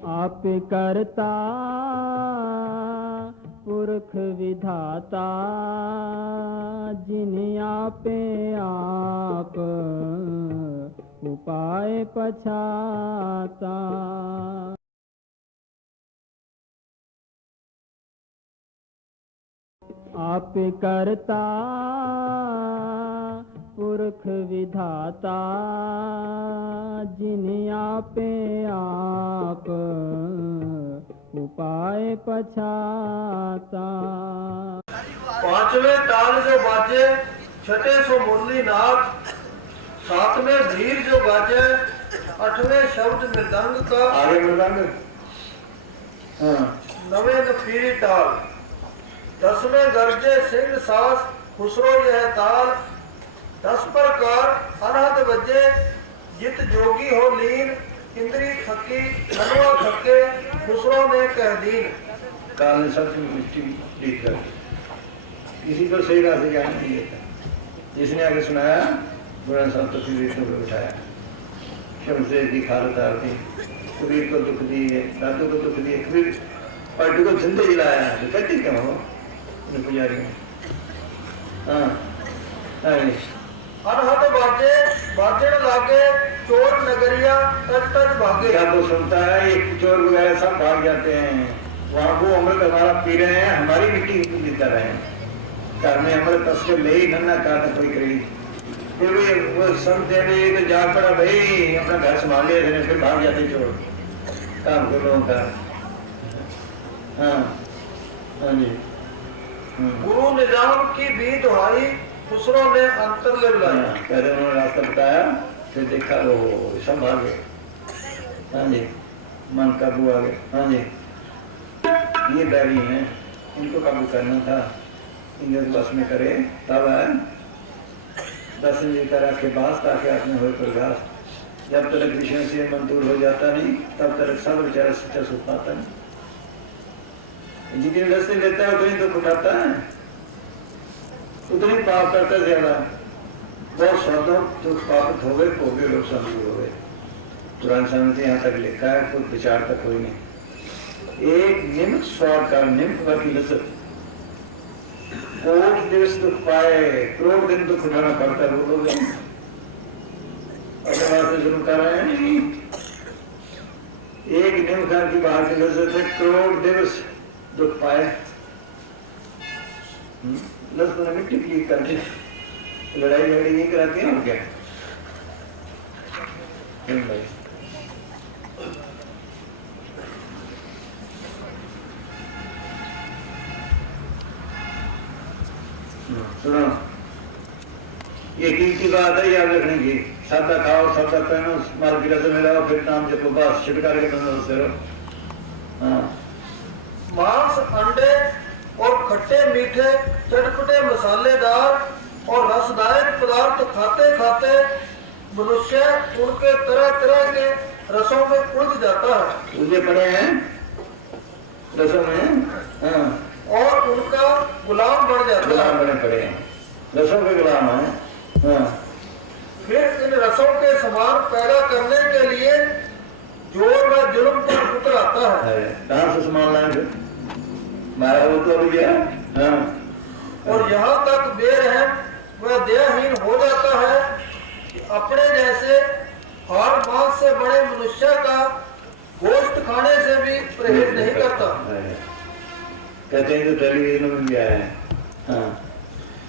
आप करता पुरख विधाता, जिन आपे आप उपाय पछाता। आप करता पुरख विधाता, जिन आपे आप उपाय पछाता। पांचवें ताल जो बाजे, छठे सो मुरली नाथ, सातवें धीर जो गाजे, आठवें शब्द मृदंग का, आगे मृदंग, नवें नफीरी ताल, दसवें गर्जे सिंह सास, खुसरो यह ताल। 10 प्रकार अनहद बजे, जित जोगी हो लीन, इंद्री थकी मनवा थके, खुसरो ने कह दीन। काल ने सबकी मिट्टी लीक कर किसी को सही राह से ज्ञान नहीं देता। जिसने आगे सुनाया बुरा सब तो फिर उठाया। शमशेर की खाल उतार दी, कबीर को दुख दिए, दादू को दुख दिए, कबीर पार्टी को जिंदे जलाया। तो कहते क्या हो पुजारी में? अनहद बाजे, बाजे लागे, चोर नगरिया तज तज भागे। क्या वो सुनता है ये चोर वगैरह सब भाग जाते हैं। वहाँ वो अमृत हमारा पी रहे हैं, हमारी मिट्टी जीता रहे हैं। घर में अमृत तस्कर ले ही नन्ना काटा कोई करी। फिर भी वो समझे भी तो जा पड़ा भाई अपना घर संभाल लिया, फिर भाग जाते चोर काम कर लोगों का। हाँ जी। गुरु निजाम की भी दुहाई, खुसरो ने अंतर ले बुलाई। पहले उन्होंने रास्ता बताया, फिर देखा वो सब भाग गए। हाँ जी, मन काबू आ गए। हाँ जी, ये बैरी हैं, इनको काबू करना था, इन्हें बस में करे तब है दर्शन जी करा के बाद ताकि आपने हो प्रकाश। जब तक विषय से मन दूर हो जाता नहीं, तब तक सब बेचारा सच्चा सुख पाता नहीं। जितनी रस्ते लेता है उतनी दुख उठाता है, उतनी पाप करता है ज्यादा। बहुत शब्दों दुख पाप हो गए, भोगे लोग संतुर हो गए। पुरानी समिति यहाँ तक लिखा है, कोई विचार तक कोई नहीं। एक निम्न स्वाद का निम्न की लज्जत, कोट दिवस दुख पाए, करोड़ दिन दुख उठाना पड़ता है। वो लोग अपने वास्ते शुरू कर रहे हैं। एक निम्न खान की बाहर की लज्जत है, करोड़ दिवस दुख पाए। लज्जत ने मिट्टी की करके लड़ाई झगड़ी नहीं कराती है। क्या भाई सुनो, ये की बात है, याद रखने की। सादा खाओ, सादा पहनो, माल की रस्म मिलाओ, फिर नाम जपो, बस छिटका के बंदोबस्त करो। हाँ, मांस, अंडे और खट्टे मीठे चटपटे मसालेदार और रसदायक पदार्थ खाते खाते मनुष्य उनके तरह तरह के रसों में उलझ जाता है। उलझे पड़े हैं रसों में। हाँ, और उनका गुलाम बन जाता है। गुलाम बने पड़े हैं, रसों के गुलाम है। हाँ, फिर इन रसों के समान पैदा करने के लिए जोर व जुल्म पर उतर आता है। कहाँ से सामान लाएंगे? मारा वो तो अभी गया। हाँ, और यहाँ तक बेरहम व दयाहीन हो जाता है कि अपने जैसे हाड़ मांस से बड़े मनुष्य का गोश्त खाने से भी परहेज नहीं करता। कहते हैं तो टेलीविजन में भी आया है। हाँ,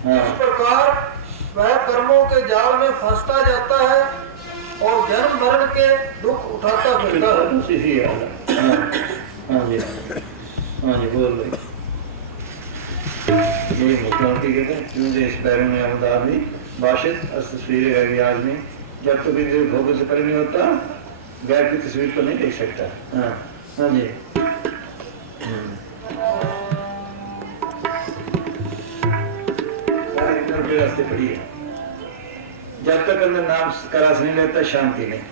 हाँ। इस प्रकार वह कर्मों के जाल में फंसता जाता है और जन्म मरण के दुख उठाता फिरता है। हाँ जी, हाँ जी, बोल भाई। ये मुख्यमंत्री कहते हैं क्यों इस पैरों में अमदादी बाशित तस्वीर है आदमी जब तो भी भोगों से परे नहीं होता, गैर की तस्वीर को नहीं देख सकता। हाँ, हाँ जी। रास्ते पड़ी है, जब तक अंदर नाम का रस नहीं लेता शांति नहीं।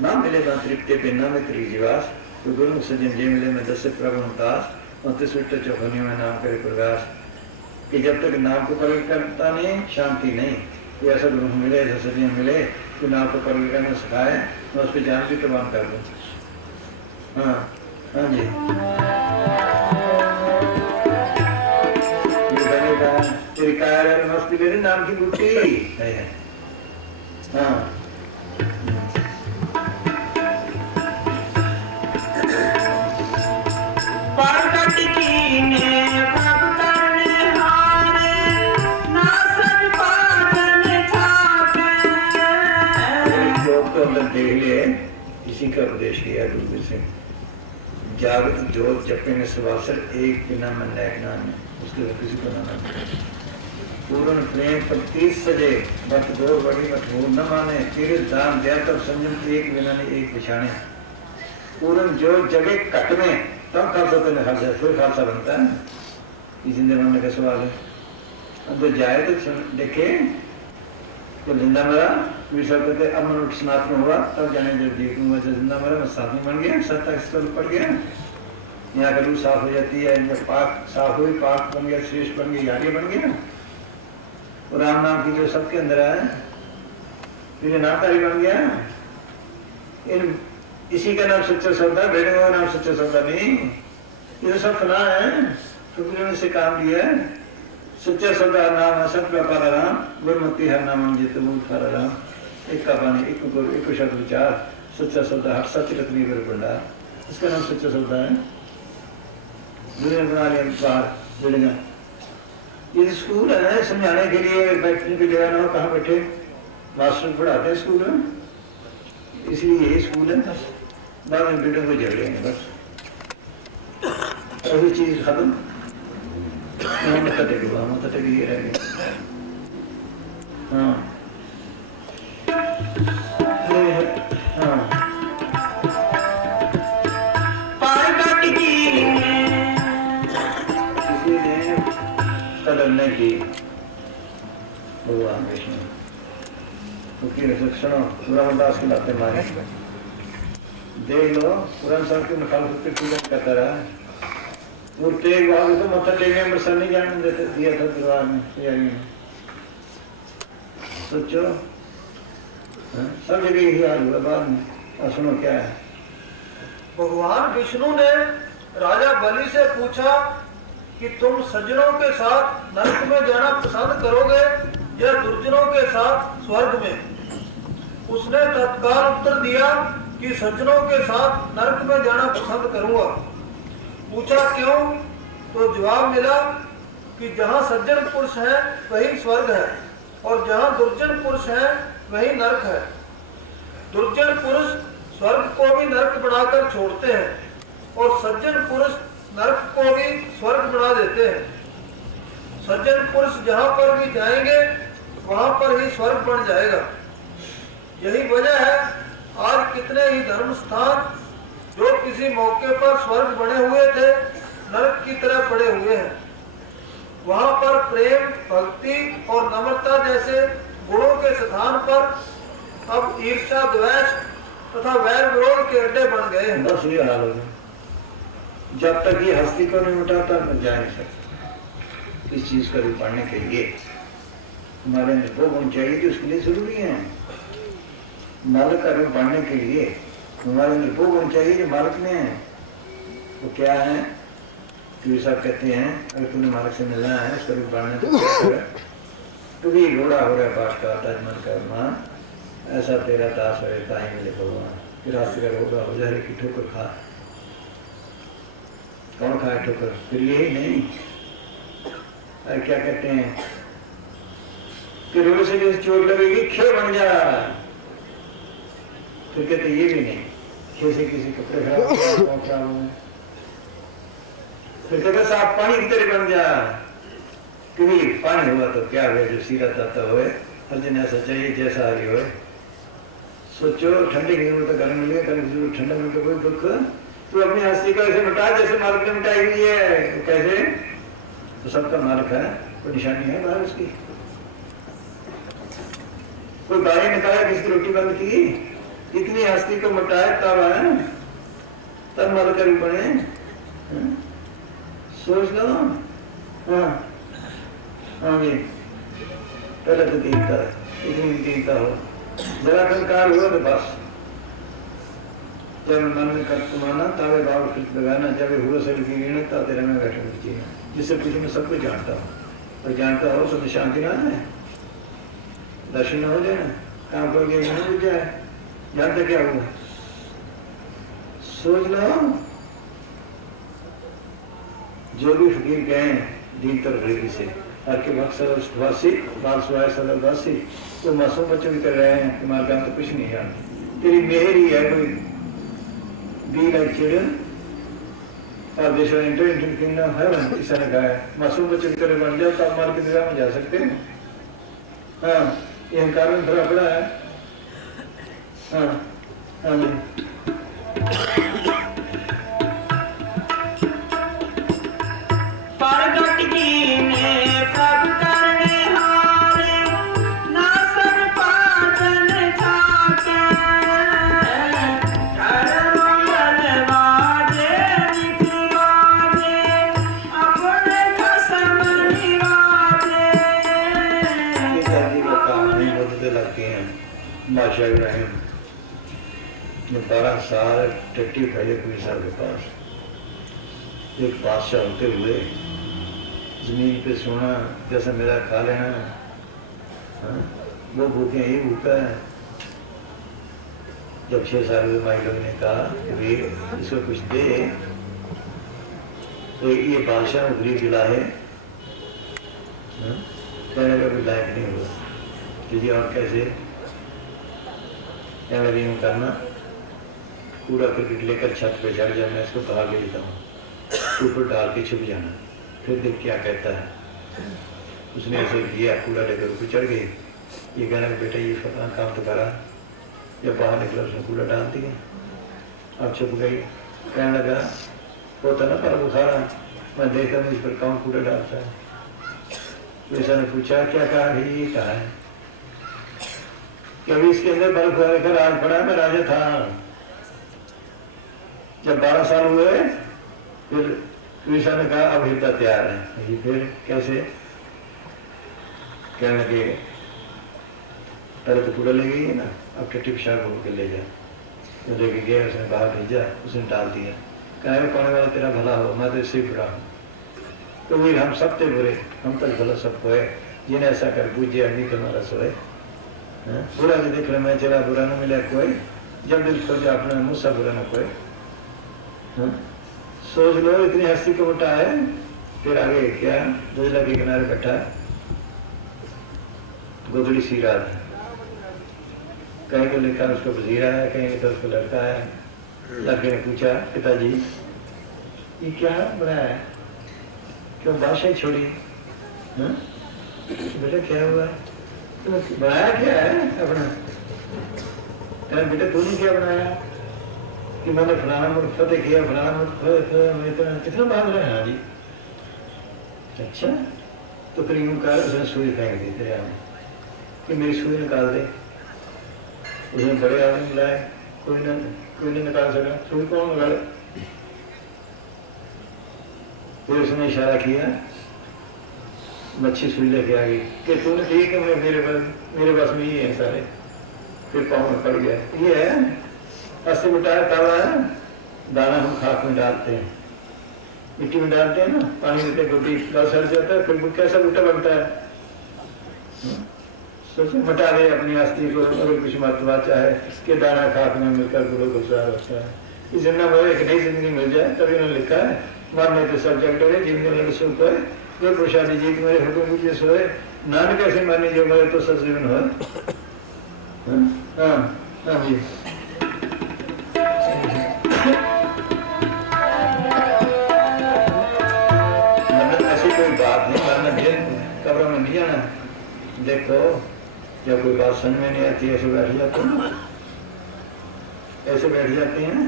नाम मिले ना तृप्ति पे ना में तेरी जीवास, तो गुरु सज्जन जे मिले में दस प्रभु दास, और तिसविट चौखनियों में नाम करे प्रकाश। कि जब तक नाम को प्रकट करता नहीं शांति नहीं। ये ऐसा गुरु मिले, ऐसा सज्जन मिले कि नाम को प्रकट करना सिखाए, मैं उस पर जान भी कुर्बान कर दूँ। हाँ हाँ जी, ये बनेगा तेरी काया मस्ती मेरे नाम की बूटी है। हाँ देख ले, इसी का उपदेश किया गुरु से। जागृत जोत जपे में सवासर एक बिना मन देखना है, उसके बाद किसी को ना पूर्ण प्रेम प्रतीत सजे मत दो बड़ी मत मूड न माने तेरे दान दिया तब संयम एक बिना ने एक बिछाने। पूर्ण जो जगे कट में तब खालसा तो नहीं खालसा, फिर खालसा बनता है। इस जिंदे का सवाल है। अब तो जाए तो देखे तो जिंदा मरा विषय कहते अब मनुष्य सनातन हुआ तब जाने जब देखूंगा जब जिंदा मरा मैं साथी बन गया, सत्ता स्थल पड़ गया, यहाँ का रूह साफ हो जाती है, जब पाक साफ हुई पाक बन गया, श्रेष्ठ बन गया, यारी बन गया। और राम नाम की जो सबके अंदर है जो नामधारी बन गया। इन इसी का नाम सच्चा सौदा, बेटे का नाम सच्चा सौदा नहीं, ये तो सब फना है। तो उन्होंने से काम लिया है। सच्चा सौदा नाम है सत्य व्यापार राम, गुरमति हर नाम जित मूल राम। एक का पानी एक गुरु एक शब्द विचार, सच्चा सौदा हर सच रत्नी गुरु भंडार, इसका नाम सच्चा सौदा है। दुनिया बना लिया बाहर मिलेगा। ये स्कूल है समझाने के लिए, बैठने की जगह ना हो, कहाँ बैठे मास्टर पढ़ाते हैं स्कूल में, इसलिए ये स्कूल है। बाद में बेटों को झगड़ेंगे बस, अभी चीज खत्म। मत टेक ये रह गया। हाँ हाँ किसी ने कदर नहीं की भगवान विष्णु, क्योंकि सुनो रामदास की बातें माने देख लो। पुरान साहब के मुखालिफ पे पूजन करता रहा। वो टेक भाव तो मत्था टेकने में सर नहीं जाने देते दिया था दरबार में तैयारी में। सोचो सब जगह यही हाल हुआ बाद में। और सुनो क्या है, भगवान विष्णु ने राजा बलि से पूछा कि तुम सज्जनों के साथ नरक में जाना पसंद करोगे या दुर्जनों के साथ स्वर्ग में। उसने तत्काल उत्तर दिया कि सज्जनों के साथ नरक में जाना पसंद करूंगा। पूछा क्यों, तो जवाब मिला कि जहाँ सज्जन पुरुष है वही स्वर्ग है और जहाँ दुर्जन पुरुष है वही नरक है। दुर्जन पुरुष स्वर्ग को भी नरक बनाकर छोड़ते हैं और सज्जन पुरुष नरक को भी स्वर्ग बना देते हैं। सज्जन पुरुष जहाँ पर भी जाएंगे वहां पर ही स्वर्ग बन जाएगा। यही वजह है आज कितने ही धर्म स्थान जो किसी मौके पर स्वर्ग बने हुए थे नरक की तरह पड़े हुए हैं। वहां पर प्रेम भक्ति और नम्रता जैसे गुणों के स्थान पर अब ईर्ष्या द्वेष तथा वैर विरोध के अड्डे बन गए हैं। बस ये हाल होगा। जब तक ये हस्ती को नहीं उठाता मैं जा नहीं सकता। इस चीज को भी पढ़ने के लिए हमारे अंदर वो गुण चाहिए जो उसके लिए जरूरी है। मालिक का रूप पढ़ने के लिए हमारे अंदर वो गुण चाहिए जो मालिक में है। वो क्या है कि सब कहते हैं अगर तुमने मालिक से मिलना है उसका रूप पढ़ने तो भी घोड़ा हो रहा है पाठ का तजमन का मां ऐसा तेरा दास है ताई मिले भगवान। फिर रास्ते का रोगा हो जाए कि ठोकर खा, कौन खाए ठोकर? फिर यही नहीं अरे क्या कहते हैं कि रोड से जैसे चोट लगेगी खे बन जा। फिर कहते ये भी नहीं, खे से किसी कपड़े खराब हो। फिर कहते साफ पानी की तरह बन जा, क्योंकि पानी हुआ तो क्या हुआ जो सीधा जाता हो। हर दिन ऐसा चाहिए जैसा हरी हो। सोचो ठंडे की जरूरत गर्म मिल गया, गर्म की जरूरत ठंडा मिल गया, कोई दुख तो अपनी हस्ती को ऐसे मिटा जैसे मालिक ने मिटाई हुई है। कैसे? तो सबका मालिक है, कोई निशानी है बाहर उसकी। कोई गाड़ी निकाला किसी की रोटी बंद की, इतनी हस्ती को मिटाए तब है तब मालिक का रूप बने। सोच लो। हाँ हाँ जी पहले तो दीनता इतनी दीनता हो, जरा कंकार हुआ तो बस जब मन में कर्त माना तावे भाव कृत लगाना, जब हुआ शरीर की ऋण ताते रहना बैठे बच्चे जिससे कुछ मैं सब कुछ जानता हूँ और जानता हो तो शांति ना जाए, दर्शन न हो जाए, काम कर गया नहीं बुझ जाए, जानते क्या हुआ सोच लो। जो भी फकीर कहें दीन तर भरेगी से हर के मकसदवासी बाल सुहाय सदरवासी तो मासूम बच्चों भी कर रहे हैं कि मार तो कुछ नहीं है, तेरी मेहर ही है। कोई बी लाइक चिल्ड्रन और they shall enter into the kingdom of heaven, ऐसा लिखा है। मासूम बच्चों की तरह बन जाओ तो आप मार की दुनिया में जा सकते हैं। हाँ, ये अहंकार में भरा पड़ा है। हाँ हाँ बादशाह इब्राहिम ने 12 साल टट्टी उठाई अपने सर के पास। एक बादशाह होते हुए जमीन पे सोना जैसा मेरा खा लेना, वो भूखे यही भूखा है। जब 6 साल हुए माई लोग ने कहा कि भाई इसको कुछ दे, तो ये बादशाह उगली गिला है, कहने का भी लायक नहीं हुआ कि जी और कैसे लगी हूँ करना, कूड़ा क्रिकेट लेकर छत पे चढ़ जाना, मैं इसको कहा लेता हूँ ऊपर डाल के छुप जाना, फिर देख क्या कहता है। उसने ऐसे किया, कूड़ा लेकर ऊपर चढ़ गई। ये कहना बेटा ये फलाना काम तो करा। जब बाहर निकला उसने कूड़ा डाल दिया, अब छुप गई। कहने लगा होता ना पर बुखारा, मैं देखता हूँ इस पर कौन कूड़ा डालता है। वैसा ने पूछा क्या कहा है, ये कहा है कभी इसके अंदर बर्फ का राज पड़ा, मैं राजा था। जब 12 साल हुए फिर कृष्ण ने कहा अब हृदय तैयार है। ये फिर कैसे, कहने लगे पहले तो कूड़ा ले गई है ना, अब टट्टी पेशाब घूम के ले जा। तो लेके गया, उसने बाहर भेजा, उसने डाल दिया। कहा कौन वाला तेरा भला हो, मैं तो इससे बुरा हूँ। तो वही हम सब थे बुरे, हम तक भला सबको है, जिन्हें ऐसा कर पूछे अग्नि तुम्हारा सोए। बुरा भी देख ले मैं चला, बुरा न मिले कोई, जब दिल खोजा अपना मुझसा बुरा न कोई। सोच लो इतनी हस्ती को उठा है। फिर आगे क्या, दजला के किनारे बैठा है, गोदड़ी सी रात है, कहीं को लिखा उसको वजीरा है, कहीं तो उसको लड़का है। लड़के ने पूछा पिताजी ये क्या बनाया है, क्यों बादशाही छोड़ी? बेटा क्या हुआ है, तो बनाया क्या है अपना? बेटा तूने क्या बनाया कि मैंने फलाना मुल्क फतेह किया, फलाना मुल्क कितना बात रहे हैं जी। अच्छा तो फिर यूं कर, उसने सुई फेंक दी दरिया में कि मेरी सुई निकाल दे। उसने बड़े आदमी बुलाए, कोई नहीं निकाल सका। सुई कौन निकाले? फिर उसने इशारा किया, मच्छी सुई लेके आ गई कि तूने ठीक है, मैं मेरे पास में ही है सारे। फिर पाँव में पड़ गया। ये है अस्सी मिटाया ताला है, दाना हम खाक में डालते हैं, मिट्टी में डालते हैं ना, पानी देते गोटी सड़ जाता है, फिर कैसा बूटा बनता है। सोचो मिटा दे अपनी अस्थि को, अगर कुछ महत्व चाहे कि दाना खाक में मिलकर गुरु गुजार होता है। इस जिंदा भर एक नई जिंदगी मिल जाए, तभी उन्होंने लिखा है मरने तो सब जग डरे, जिंदगी में सुख है, जो प्रसादी जीत मेरे हुक्म मुझे सोए, नानक ऐसे मानी जो मेरे तो सजीवन हो। हाँ हाँ जी ऐसी कोई बात नहीं, मरना भी कब्र में नहीं जाना। देखो जब कोई बात समझ में नहीं आती ऐसे बैठ जाते हैं, ऐसे बैठ जाते हैं,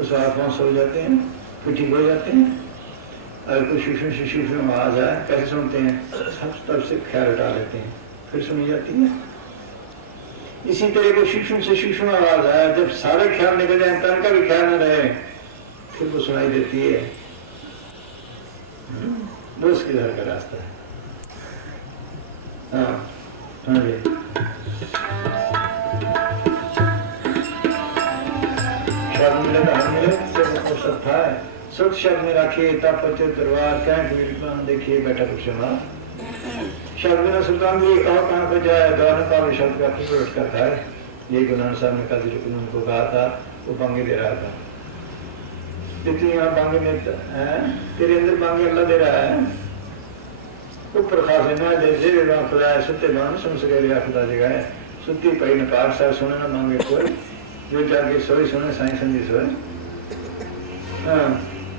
उस आत्मा सो जाते हैं, फिर ठीक हो जाते हैं। अगर कोई सूक्ष्म आवाज आए कैसे सुनते हैं, सब तरफ से ख्याल हटा लेते हैं, फिर सुनी जाती है। इसी तरह को सूक्ष्म से सूक्ष्म आवाज आए, जब सारे ख्याल निकल जाए, तन का भी ख्याल न रहे, फिर वो सुनाई देती है। वो उसके घर का रास्ता है। हाँ हाँ जी सब मिले तो हम मिले सब सब था सुख शब्द में रखिए तब पचे दरबार कह वीरपान देखिए बैठा कुशमा शब्द में सुल्तान जी कहो कहाँ पे जाए द्वार का भी शब्द का प्रवेश करता है ये गुरु नानक साहब ने काजी रुकन उनको कहा था वो बांगे दे रहा था इतनी यहाँ बांगे में तेरे अंदर बांगे अल्लाह दे रहा है ऊपर खास ना दे दे वहाँ खुदा है सुते मान समझ के लिया खुदा जगह है सुती पई न पाक साहब सुने ना मांगे कोई जो जाके सोई सुने साईं संजी सोए हाँ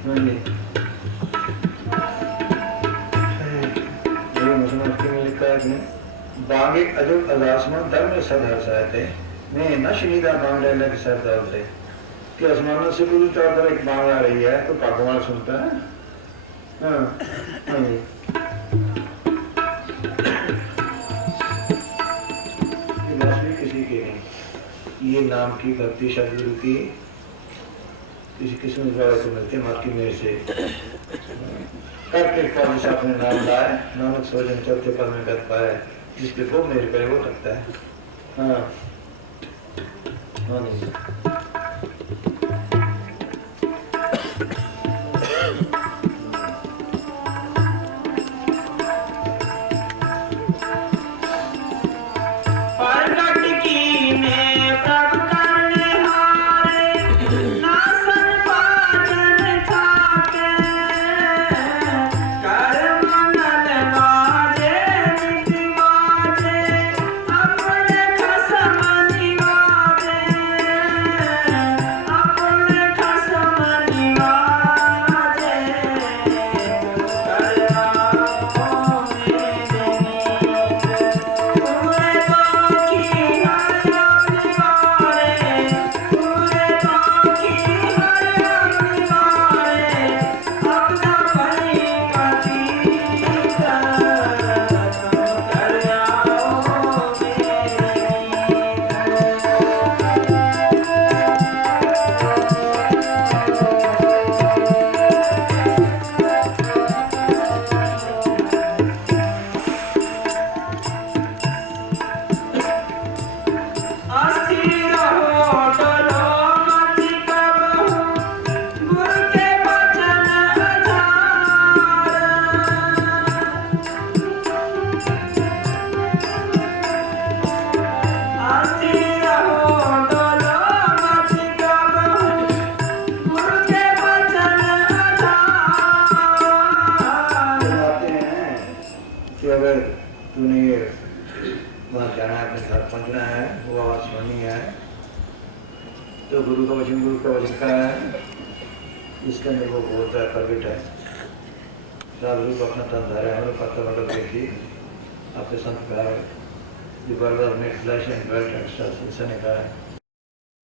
हाँ जी ये मुसलमान की लिखा है कि बांगे अजब अजासमान धर्म सदहर साहते मैं न शनीदा बांग डालने के सर दौड़ते कि आसमानों से पूरी तौर पर एक बांग आ रही है तो पागवान सुनता है हाँ हाँ जी किसी के नहीं ये नाम की भक्ति सदगुरु की किसी किस्म को मिलते मार्की मेरे से करके कौन सा अपने नाम लाए नानक सोजन चलते पर में कर पाए जिसपे वो मेरे पे वो लगता है हाँ हाँ नहीं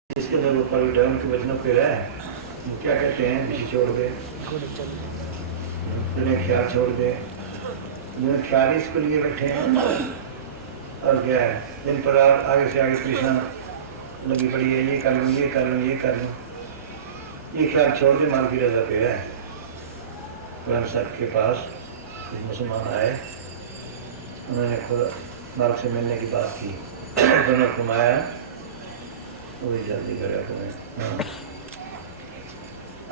इसके अंदर वो पवित्र है उनके वचनों पे है क्या कहते हैं विषय छोड़ दे उन्हें ख्याल छोड़ दे उन्हें ख्याल इसको लिए बैठे हैं और क्या है दिन पर आगे से आगे कृष्णा लगी पड़ी है ये कर लूँ ये कर लूँ ये कर लूँ ये ख्याल छोड़ दे माल की रजा पे है कुरान साहब के पास मुसलमान आए उन्होंने खुद माल से मिलने की बात की दोनों घुमाया वही जल्दी करे तुम्हें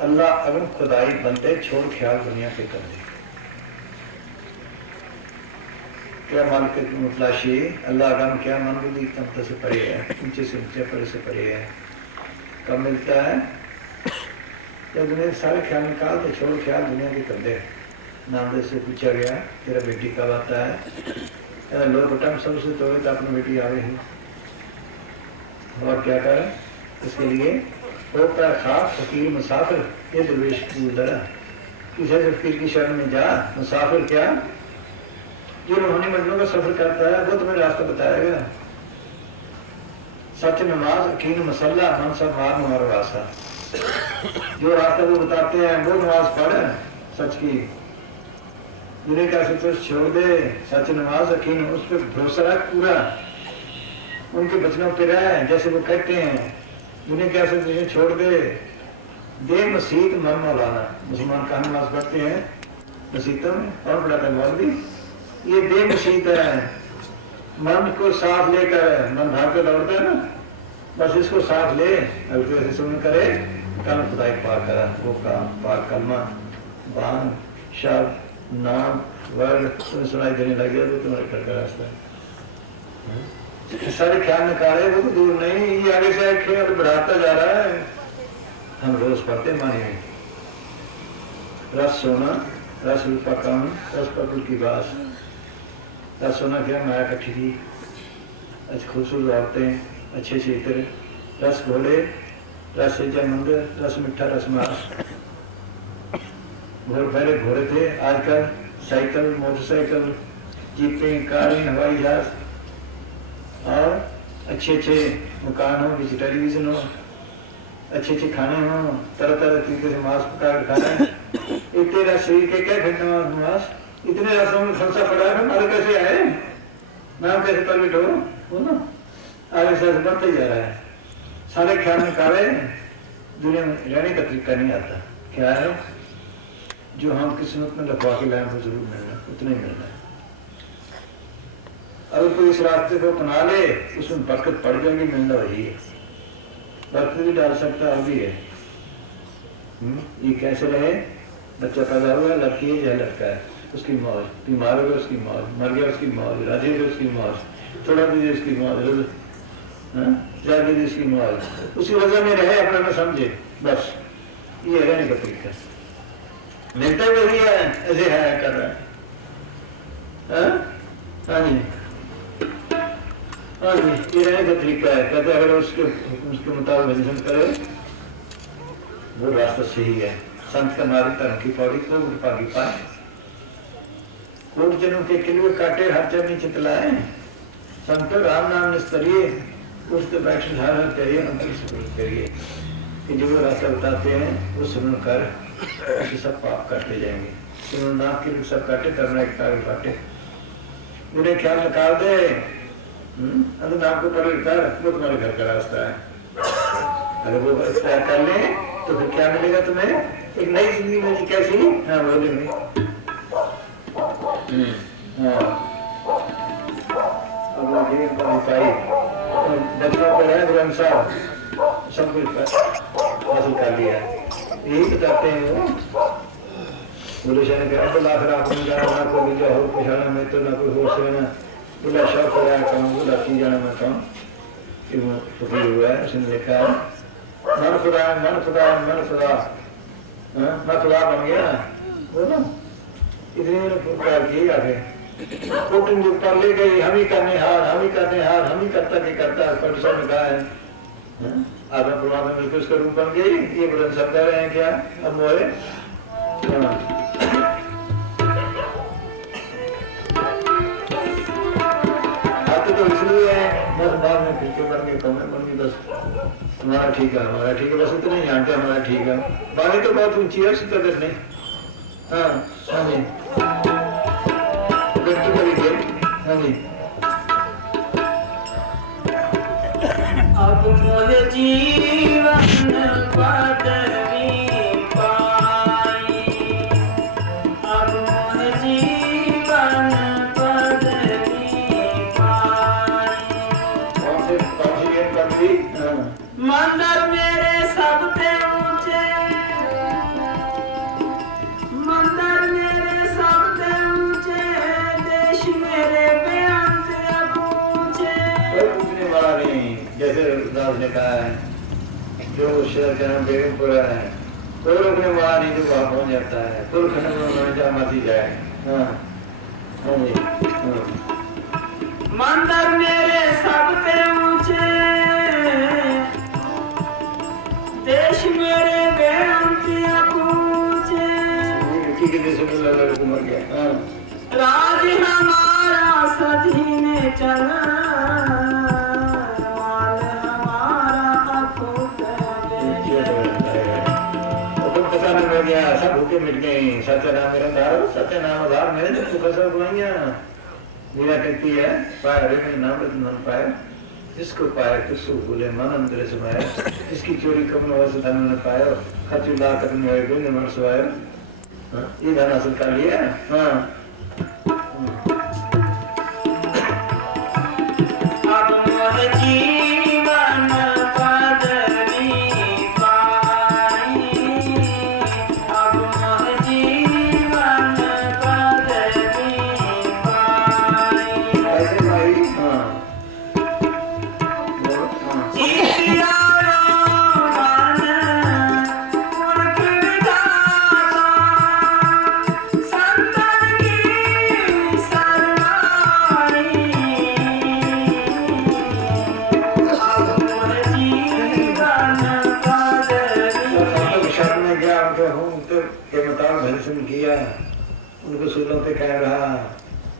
अल्लाह अगम खुदाई बंदे छोड़ ख्याल दुनिया पे कर दे क्या मान के मुतलाशी अल्लाह अगम क्या मान भी तमता से परे है ऊंचे से ऊंचे परे से परे है कब मिलता है जब दुनिया सारे ख्याल निकाल दे छोड़ ख्याल दुनिया के कर दे नाम से पूछा गया तेरा बेटी कब आता है लोग टम सबसे तो अपनी बेटी आ रही और क्या करें इसके लिए होता है खास फकीर मुसाफिर ये दरवेश दरा किसी से फकीर की शरण में जा मुसाफिर क्या जो रूहानी मंजिलों का सफर करता है वो तुम्हें रास्ता बताएगा सच नमाज यकीन मसल्ला मनसा मार मार वासा जो रास्ता वो बताते हैं वो नमाज पढ़ सच की जिन्हें कैसे तो छोड़ दे सच नमाज यकीन उस पर भरोसा रख पूरा उनके बचनों पे रहे जैसे वो कहते हैं दुनिया कैसे तुझे छोड़ दे मसीत मन मौलाना मुसलमान कहाँ नमाज पढ़ते हैं मसीतों में और पढ़ाता है मौलवी ये दे मसीत है मन को साथ लेकर मन भाग कर दौड़ता है ना बस इसको साथ ले अगर तो ऐसे सुन करे कल खुदाई पाक करा वो काम पाक कलमा बान शब्द नाम वर्ड तुम्हें सुनाई देने लगे तो तुम्हारे घर का रास्ता है। सारे ख्याल निकाले वो तो दूर नहीं, ये आगे से ख्याल बढ़ाता जा रहा है। हम रोज पढ़ते मानिए रस सोना रस रूपा काम रस पकुल की बात। रस सोना क्या माया का ठिकी अच्छी खूबसूरत औरतें अच्छे चित्र रस घोड़े रस मंदिर रस मिठा रस मास। बहुत पहले घोड़े थे, आजकल साइकिल मोटरसाइकिल जीपें कारें हवाई जहाज और अच्छे अच्छे मकान हो जिसे टेलीविजन हो अच्छे अच्छे खाने हो तरह तरह तरीके से मांस पका के खाना। इतने रस शरीर के क्या घटना मांस इतने रसों में फंसा पड़ा है हमारे कैसे आए नाम कैसे परमिट हो ना आगे से बढ़ते जा रहा है। सारे ख्याल निकाले दुनिया में रहने का तरीका नहीं आता। क्या है जो हम किस्मत में लखवा के लाए वो जरूर मिलना उतना ही मिलना है। अगर कोई इस रास्ते को अपना ले उसमें बरकत पड़ जाएगी मिलना वही है। बरकत भी डाल सकता अभी है। ये कैसे रहे बच्चा पैदा हुआ लड़की है या लड़का है उसकी मौज बीमार हो गया उसकी मौज मर गया उसकी मौज राजी हो गया उसकी मौज थोड़ा दीजिए उसकी मौज ज्यादा दीजिए उसकी मौज उसी वजह में रहे अपने में समझे बस ये रहने का तरीका मिलता वही है ऐसे है कर रहा है। हाँ जी हाँ जी ये रहने का तरीका है। कहते अगर उसके मुताबिक भजन करे वो रास्ता सही है। संत का नारी धर्म की पौड़ी को पागी पाए कोट जनों के किले काटे हर चरनी चितलाए संत राम नाम निस्तरिए उठते बैठे हर हर करिए अंतर से करिए कि जो रास्ता बताते हैं वो सुनकर सब पाप काटे जाएंगे। सुन नाम के लिए सब काटे करना एक कार्य काटे उन्हें ख्याल निकाल दे अंदर नाम को पर कर वो तुम्हारे घर का रास्ता है। अगर वो तय कर ले तो फिर क्या मिलेगा तुम्हें एक नई जिंदगी मिलेगी। कैसी हाँ बोलेंगे बच्चों को है गुरु साहब सब कुछ हासिल कर लिया यही बताते हैं वो बोले शाह ने कहा तो लाख राख में जाना ना कोई जो हो पिछाना में तो ना कोई हो से ना बोला शौक हो रहा कहूँ बोला की जाना मैं कहूँ कि वो फकीर हुआ है उसने लिखा है मन खुदा मन खुदा मन खुदा मैं खुदा बन गया बोलो इतनी प्यार की आगे कोटिंग जो कर ले गई हम ही करने हार हम ही करने हार हम ही करता कि करता परमेश्वर ने कहा है आत्मा परमात्मा मिलकर उसका रूप बन गई। ये बुलंद सब कह रहे हैं क्या अब मोए आते तो इसलिए है बस बाद में फिर के बन गए कौन बन गई बस हमारा ठीक है बस इतना ही जानते हमारा ठीक है। बानी तो बहुत ऊंची है उसकी कदर नहीं। हाँ हाँ जी हाँ जी अब मोर जीवन पदवी पाई अब मोर जीवन पदवी पाई मंदिर मेरे सबसे ऊंचे मंदिर मेरे सबसे ऊंचे देश मेरे बेअंत पूछे कोई पूछने वाला नहीं। जैसे दास ने कहा है जो शेर का नाम बेगमपुरा है कोई रोकने वाला नहीं जो वहां पहुंच जाता है कोई खंड में माती जाए। मंदिर मेरे सबसे ऊंचे देश मेरे बेअंत पूछे ठीक है जैसे को मर गया राज हमारा सधी ने चला सब भूखे मिट गए सच्चा नाम मेरा धारो सच्चा नाम आधार मेरे तो कसर बुलाइया मेरा कहती है पाया रे मेरे नाम रतन मन पाया जिसको पाया किसको भूले मन अंदर समाया जिसकी चोरी कम हो से धन न पाया खर्च ला कर न होए बिन मन सवाया ये धन हासिल कर लिया। हाँ अब मोर जीवन पदवी पाई उनको सूलों पे कह रहा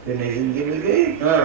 कि नई जिंदगी मिल गई। हाँ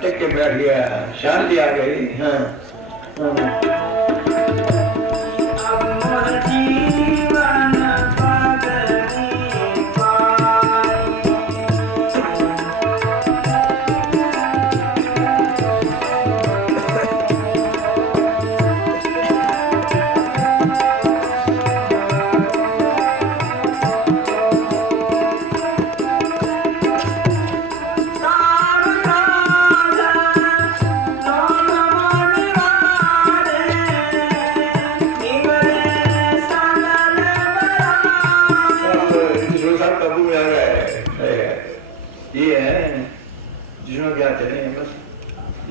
टेक के बैठ गया, शांति आ गई। हाँ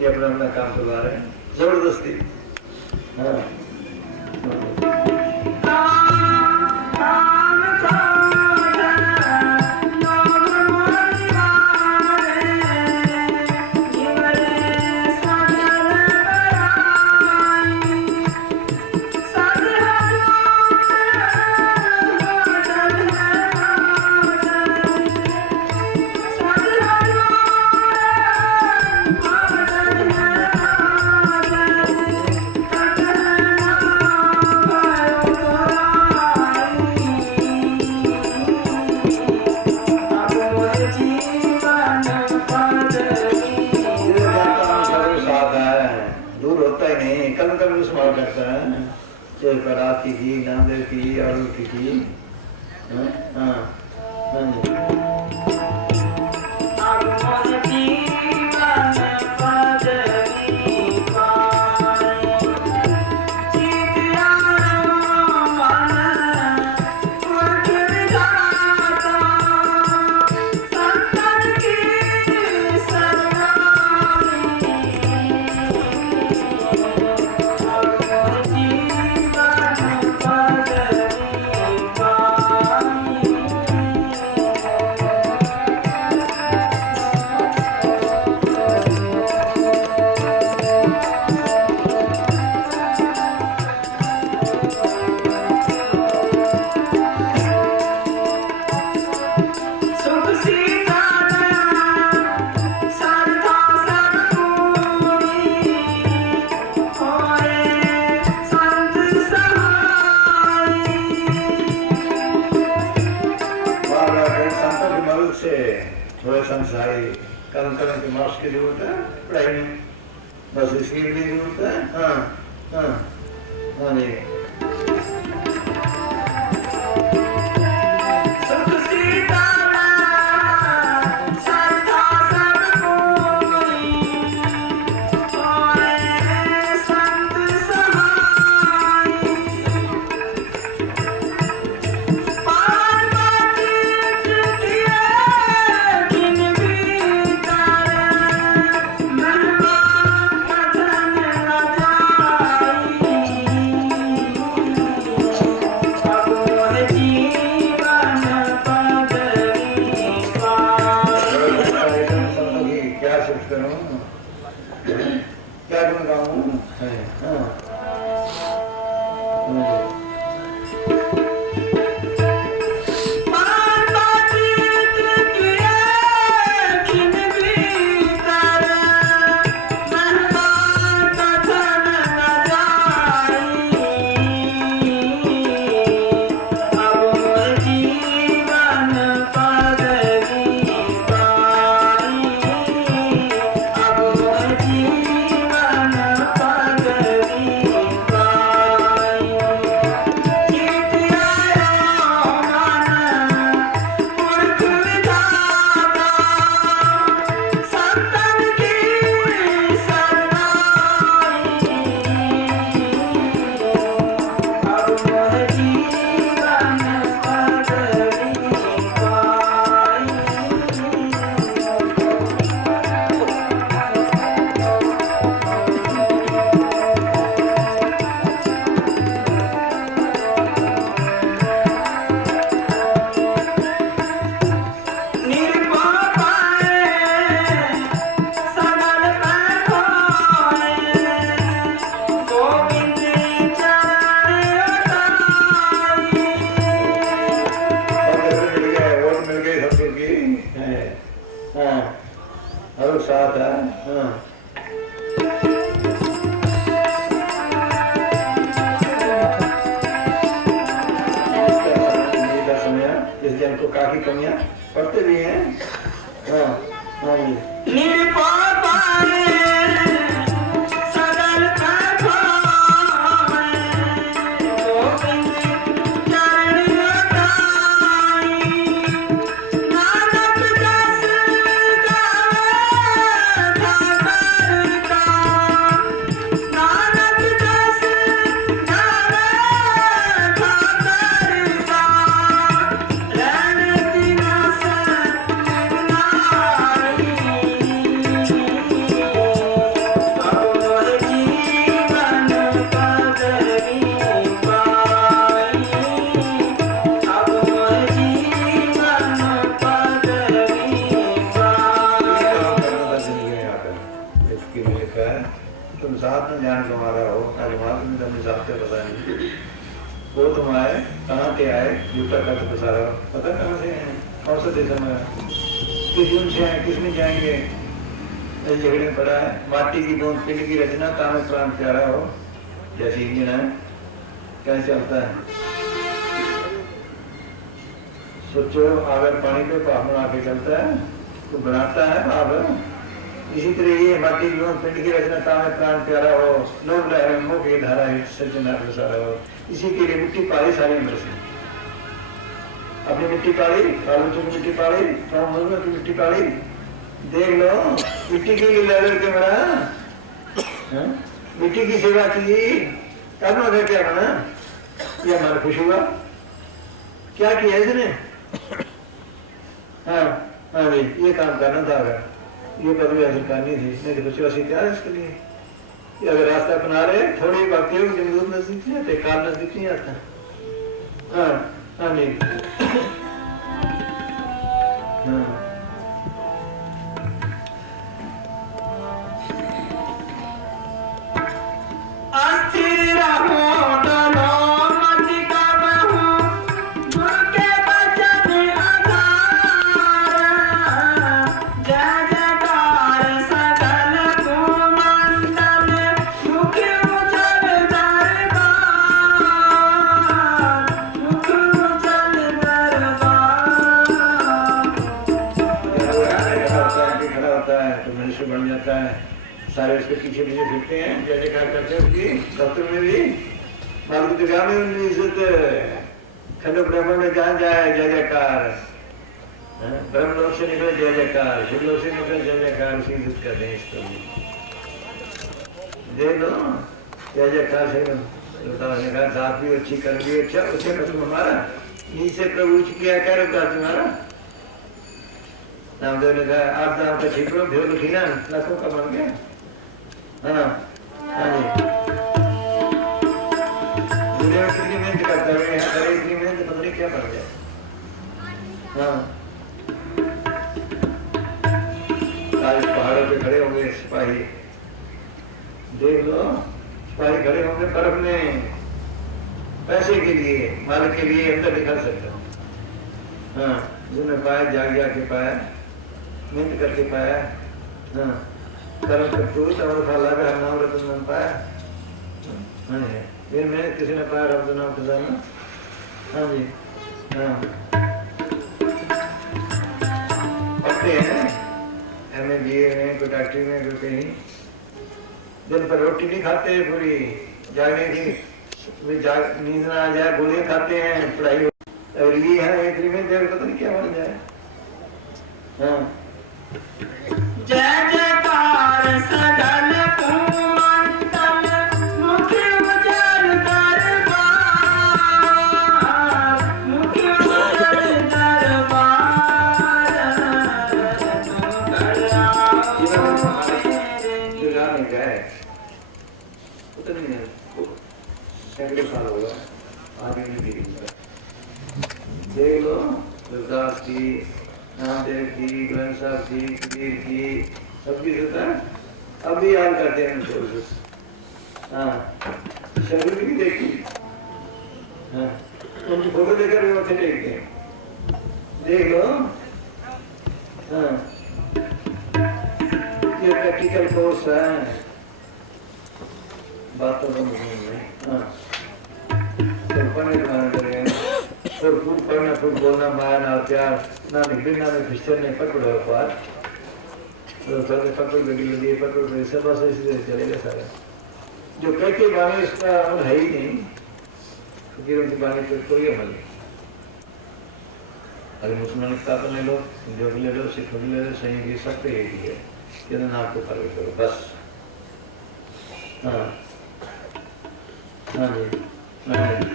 अपना काम करवा रहे हैं जबरदस्ती। हाँ रात की नांदेड़ की और की। हाँ कर्म करने के मार्क्स की जरूरत है पढ़ाई में, बस इसकी भी जरूरत है। हाँ हाँ हाँ जी और साथ है। हाँ इस जन को काफी कमियां पढ़ते भी हैं। हाँ हाँ जी तुम साथ में जान तुम्हारा हो आज वहां तुम्हें तुमने साथ से पता नहीं वो तुम आए कहाँ से आए जूता का तो सारा पता कहाँ से हैं कौन सा देश में किस दिन से हैं किस में जाएंगे झगड़े पड़ा है माटी की बूंद पिंड की रचना तामे प्राण प्यारा हो जैसे इंजन है कैसे चलता है सोचो अगर पानी पे भाप बना के चलता है तो बनाता है भाप इसी तरह ये माटी की बूंद पिंड की रचना तामे प्राण प्यारा हो लोग लहरें मुख की धारा सज्जना प्रसारा हो इसी के लिए मिट्टी पाली सारी उम्र से अपनी मिट्टी पाली बालूचों की मिट्टी पाली की मिट्टी पाली देख लो मिट्टी के लिए लहर के बना मिट्टी की सेवा की करना था क्या बना ये हमारा खुश हुआ क्या किया इसने हाँ हाँ भाई ये काम करना था अगर ये पदवी हासिल करनी थी नहीं तो कुछ ऐसी क्या है इसके लिए ये अगर रास्ता अपना रहे थोड़ी बाकी हो जमदूर नजदीक नहीं आते कार नजदीक नहीं आता हाँ हाँ नहीं हाँ अस्थिर हो डलो मत कबहू गुरु के वचन आधार जय जयकार सकल भूमंडल मुख उजल दरबार मुख उजल दरबार खड़ा होता है तो मनुष्य बन जाता है सारे उसके पीछे पीछे फिरते हैं जय जयकार करते हैं उसकी सत्र में भी मालूम तो में उनकी इज्जत खंड ब्रह्म में जहाँ जाए जय जयकार ब्रह्म लोक से निकले जय जयकार शिव लोक से निकले जय जयकार उसकी इज्जत करते हैं इसको देख लो जय जयकार से ने कहा साथ भी अच्छी कर भी अच्छा उसे का तुम हमारा नीचे प्रभु किया क्या रुका तुम्हारा नामदेव ने कहा आप दाम का छिपरो फिर लुखीना लाखों का बन गया हाँ हाँ जी दुनिया में कितनी मेहनत करता है यहाँ करे इतनी मेहनत पता नहीं क्या बन गया हाँ आज पहाड़ों पे खड़े होंगे सिपाही देख लो सिपाही खड़े होंगे बर्फ में पैसे के लिए मालिक के लिए अंदर निकल सकता हाँ जिन्होंने पाया जाग के पाया मेहनत करके पाया हाँ कर्म करतूत और फल लाभ नाम रतन नाम पाया हाँ जी फिर मैं किसी ने पाया रब नाम खजाना हाँ जी हाँ पढ़ते हैं MA BA में कोई डॉक्टरी में कोई कहीं दिन पर रोटी नहीं खाते पूरी जागने की नींद ना आ जाए गोलियां खाते हैं पढ़ाई और ये है एक में देर पता नहीं क्या बन जाए हाँ जय जयकार सकल भूमंडल मुख उजल दरबार मुख उजल दरबार दुर्गा में गए पता नहीं है सैकड़ों साल हो गए आगे नहीं देख देख लो दुर्दास की नामदेव की ग्रंथ साहब की कबीर की सबकी होता है अब भी याद करते हैं उनको हाँ शरीर भी देखी हाँ उनकी फोटो देखकर भी मथे टेकते हैं देख लो हाँ ये प्रैक्टिकल कोर्स है, बातों को नहीं। हाँ, तो पढ़ने के माने लगे, फिर खूब पढ़ना, फिर बोलना, माया ना प्यार, ना निकलना में फिस्टर नहीं पकड़ो पार, तो थोड़े पकड़ लगी पकड़ गई, सब बस इसलिए चलेगा सारा। जो कहते बानी इसका अमल है ही नहीं, क्योंकि उनकी बानी पर कोई अमल नहीं। अगर मुसलमान किताब ले लो, हिंदू भी ले लो, सिख भी ले लो, सही भी सब तो यही है कि ना आपको फर्क करो बस। हाँ हाँ जी, हाँ जी।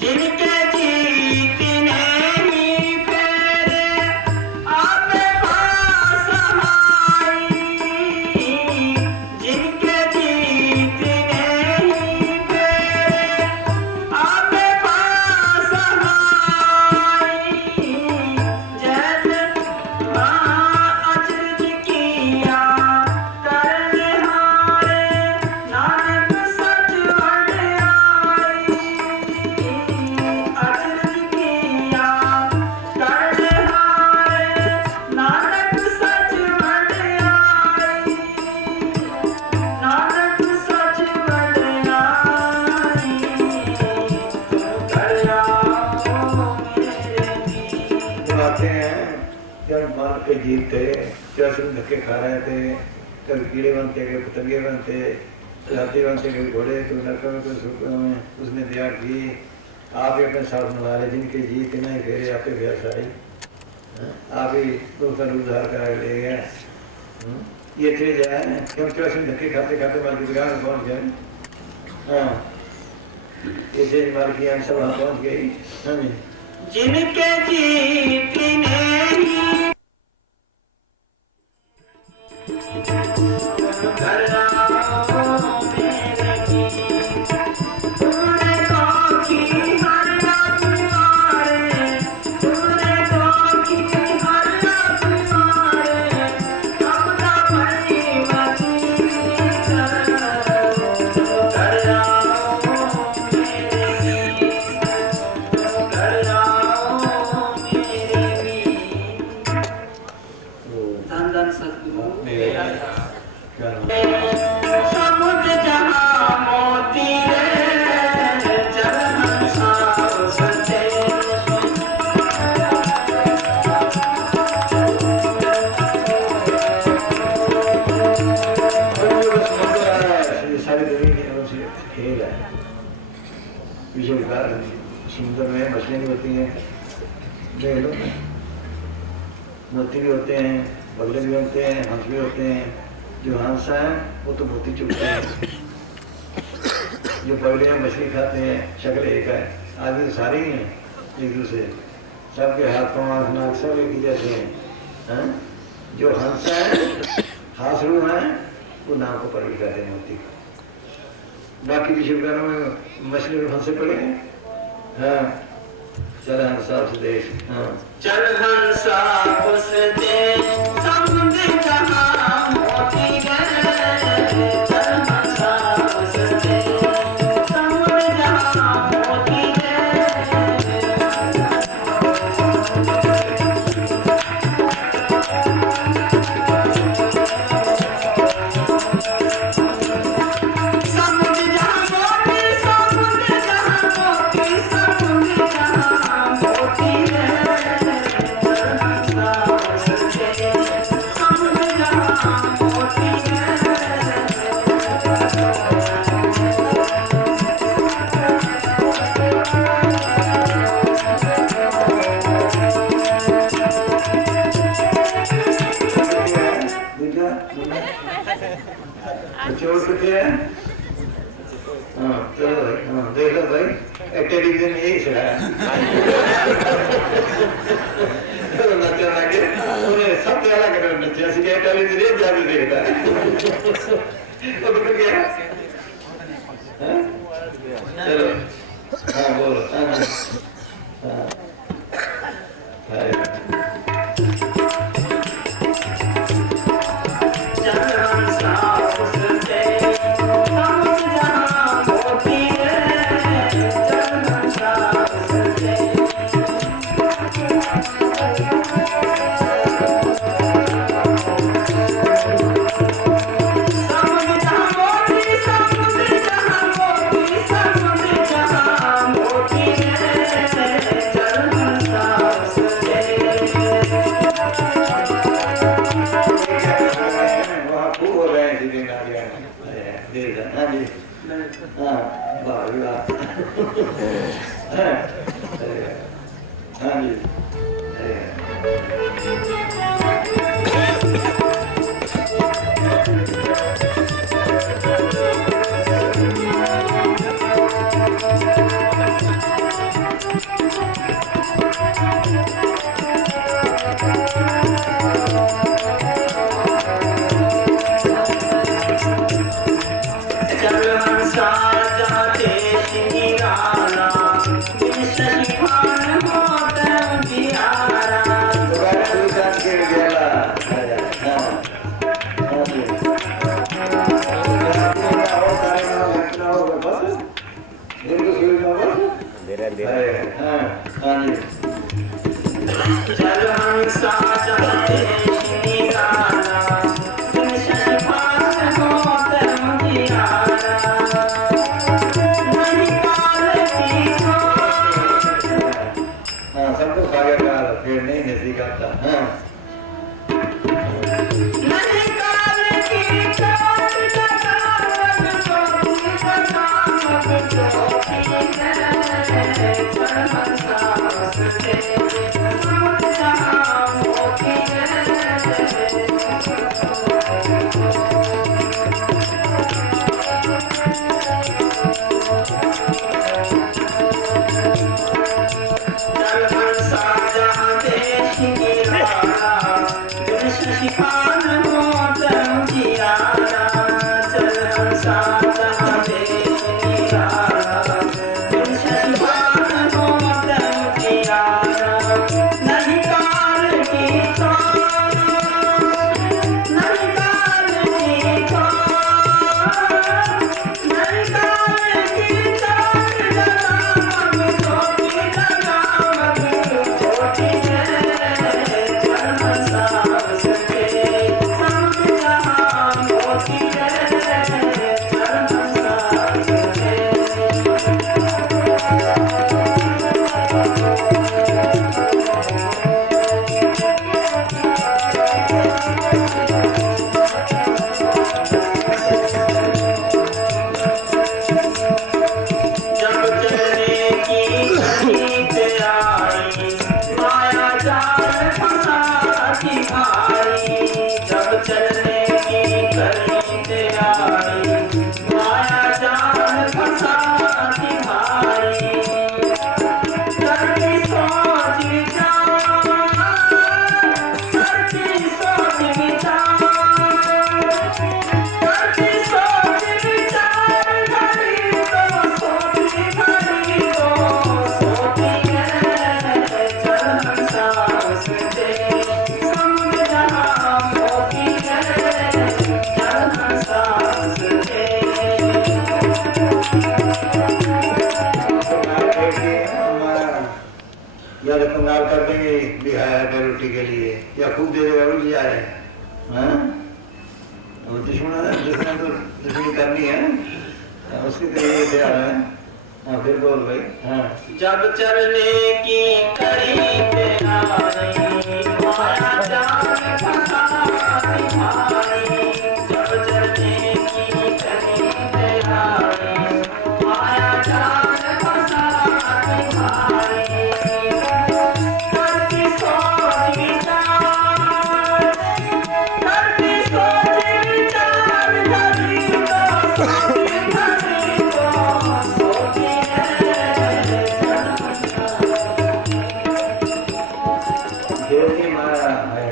जिनके जीत नहीं फेरे आप पास हमारी, जिनके जीत नहीं फेरे आप पास हमारी, जैसे अजर किया कर हारे नानक सच वड्याई, अजर किया कर हारे नानक सच वड्याई, नानक सच वड्याई, कर आओ मेरे जी। आते हैं जब मार के जीत थे, जैसे धक्के खा रहे थे, कभी कीड़े बनते, कभी पतंगे बनते, हाथी बनते, कभी घोड़े, कभी नरकों में, कभी सुर्खों में, उसने दया की। आप ही अपने साथ मिला रहे, जिनके जीत नहीं फेरे आपके व्यवसाय आई, आप ही उसका उद्धार करा के ले गए। ये थे जाए क्यों कैसे धक्के खाते खाते मार की दुकान में पहुंच गए। हाँ, ये थे मार की सब वहाँ पहुंच गई। हाँ जी, जिनके जीत नहीं कर आओ मेरे जी, पूरे कोठी हल्ला तुम्हारे, पूरे कोठी हल्ला तुम्हारे, अपना भाई मसीह कर आओ मेरे जी, कर आओ मेरे जी। धन धन सतगुरु क्या नाम? समुद्र जहाँ मोती है, जल हंसा सचे। सारी दुनिया से खेल है। विशेषकर समुद्र में मछलियाँ भी होती हैं, देख लो, मोती भी होते हैं, बगले भी होते हैं, हंस भी होते हैं। जो हंस है वो तो मोती चुपते हैं, जो बगले में मछली खाते हैं शक्ल एक है, आदमी तो सारे ही हैं एक दूसरे, सबके हाथ पाँव आँख नाक सब एक ही जैसे हैं। जो हंस है हासरू है वो नाम को पर कहते हैं मोती। बाकी विश्वविद्यालयों में मछली में फंसे पड़े हैं। हाँ, चल हंसा उस देश। हाँ, चल हंसा उस देश, समुद्र जहाँ मोती है, चल हंसा उस देश, समुद्र जहाँ मोती है। समुद्र जहाँ मोती, समुद्र जहाँ मोती, समुद्र जहाँ मोती है, चल हंसा उस देश, समुद्र जहाँ मोती है। चोर कितने हैं? हाँ, चलो भाई, हाँ, देख लो भाई, टेलीविजन में यही चला है। चलो नचने लगे, उन्हें सब प्यारा कर नचे, ऐसे क्या टेलीविजन एक जादू देखता है। तो बिल्कुल क्या है? हाँ? चलो, हाँ बोलो, हाँ हाँ, हाँ, चल हंसा उस देश, समुद्र जहाँ मोती है, चल हंसा उस देश। चल हंसा जाते निराला बिन शशि भान होत जियारा चल हंसा जाते निराला बिन शशि भान होत जियारा नहीं काल की सबको खा गया फिर नहीं नजदीक आता। हाँ नहीं काल की चोट लगावत चोटी लगावत चोटी है परमहंसा वसते सब जहाँ मोती है चल हंसा जहाँ देश निराला बिन शशि भान होत जियारा चल हंसा जहाँ देश निराला बिन शशि भान होत जियारा नहीं काल की चोट नहीं काल की चोट नहीं काल की चोट लगावत चोटी लगावत चोटी है चल हंसा वसते सब जहाँ मोती है चल हंसा वसते जब चलने की खरीद आई माया जाल फंसा की भारी जब चलने की खरीद आई माया जाल फंसा की भारी करती सोच विचार करती सोच विचार करती सोच विचार घड़ी तो सोती घड़ी तो सोती है चल हंसा वसते समुद्र जहाँ मोती है चल हंसा वसते या तो पंगाल कर देंगे दिखाया कर रोटी के लिए या खूब दे देगा रुक जाए। हाँ वो दुश्मन जिसने तो दुश्मनी करनी है उसकी तरीके से आ रहा है। हाँ फिर बोल भाई। हाँ जब चलने की खरीद आई माया जाल फंसा की भारी जब चलने की खरीद आई माया जाल फंसा की भारी करती सोच विचार करती सोच विचार घड़ी तो सोती घड़ी तो सोती है देव की माया है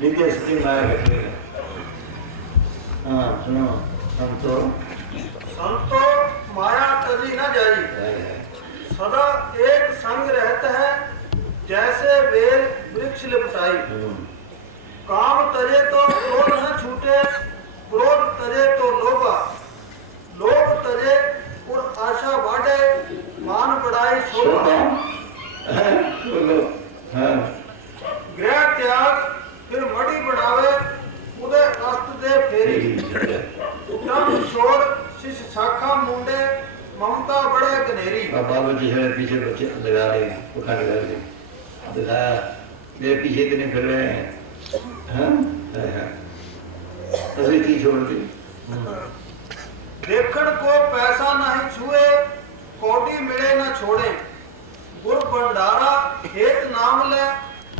विदेश की माया रखने। हाँ सुनो हम तो संतो माया तजी न जाई सदा एक संग रहते हैं जैसे बेल वृक्ष लिपटाई। काम तजे तो क्रोध न छूटे क्रोध तजे तो लोभा लोभ तजे और आशा बाढ़े मान बढ़ाई शोभा। बोलो। हाँ गृह त्याग फिर मड़ी बढ़ावे उदय अस्त दे फेरी उत्तम शोर शिष्य शाखा मुंडे ममता बड़े गनेरी। बाबा जी है पीछे बच्चे लगा रहे हैं पुखा लगा रहे हैं दिखाया मेरे पीछे इतने फिर रहे हैं। हाँ अभी की छोड़ दी। देखड़ को पैसा नहीं छुए कोटी मिले न छोड़े गुर भंडारा हेत नाम ले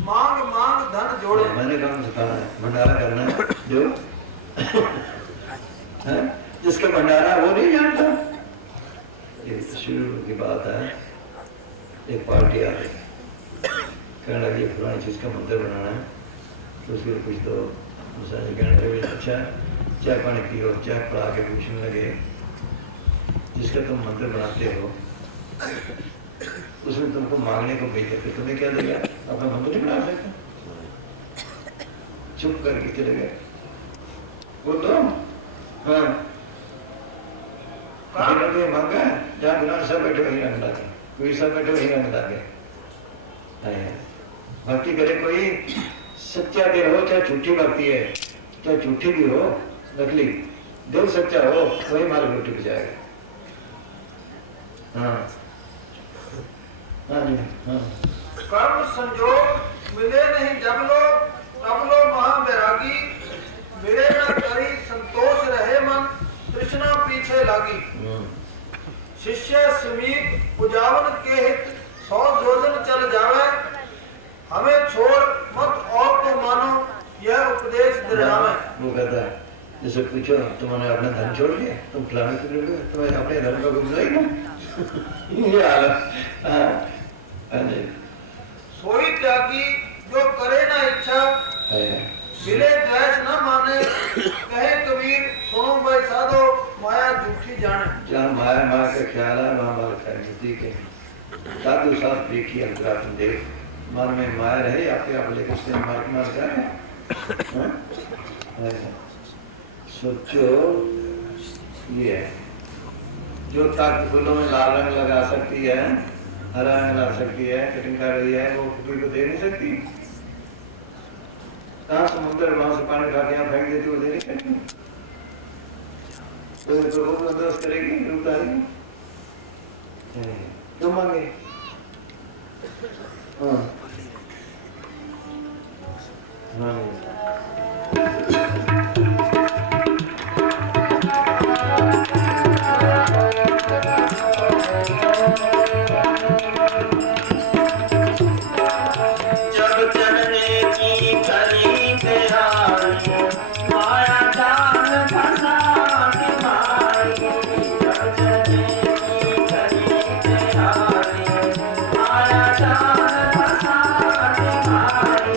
मांग मांग धन जोड़े। मैंने काम सिखाना है, भंडारा करना है जो है? जिसका भंडारा वो नहीं जानता। ये शुरू की बात है, एक पार्टी आ गई, कहने लगी फलानी चीज का मंदिर बनाना है, तो उसके लिए कुछ तो मुझे कहने लगे अच्छा चाय पानी पियो, चाय पड़ा के पूछने लगे जिसका तुम मंदिर बनाते हो उसने तुमको मांगने को भेजा, फिर तुम्हें क्या देगा? अपना मंदिर नहीं बना सकता। चुप करके चले गए। वो तो हाँ मांगा जहाँ बिना सब बैठे वही रंग लागे, कोई सब बैठे वही रंग लागे। भक्ति करे कोई सच्चा दिल हो, चाहे झूठी भक्ति है, चाहे झूठी भी हो, नकली दिल सच्चा हो, वही माल रोटी पे जाएगा। हाँ हाँ हाँ। कर्म संजोग मिले नहीं जब लो तब लो महावैरागी, मिले न करी संतोष रहे मन तृष्णा पीछे लागी। शिष्य समीप उजावन के हित 100 योजन चल जावे, हमें छोड़ मत और तो मानो यह उपदेश दिलावे। वो कहता है जैसे पूछो तुमने अपना धन छोड़ लिया, तुम फलाने के लिए तुम्हें अपने धन को गुम जाएगा। ये हालत सोई त्यागी जो करे ना इच्छा, मिले द्वेष न माने, कहे कबीर सुनो भाई साधो माया झूठी जाने। जहाँ माया माया का ख्याल है वहाँ माल खाएंगे। ठीक है, साधु शास्त्र देखिए अंतरात्म देव, मन में माया रहे आपके आप लेकर उसके मार जाए। सोचो ये है जो ताकत फूलों में लाल रंग लगा सकती है, हरा रंग ला सकती है, कटिंग कर रही है, वो किसी को दे नहीं सकती। कहाँ समुद्र वहां से पानी उठा के यहाँ फेंक देती, वो दे नहीं सकती। तो वो बंदोबस्त करेगी, उतारेगी, क्यों मांगे? हाँ जब चलने की खरी तैयारी, माया जाल फंसा के मारी। जब चलने की खरी तैयारी, माया जाल फंसा के मारी।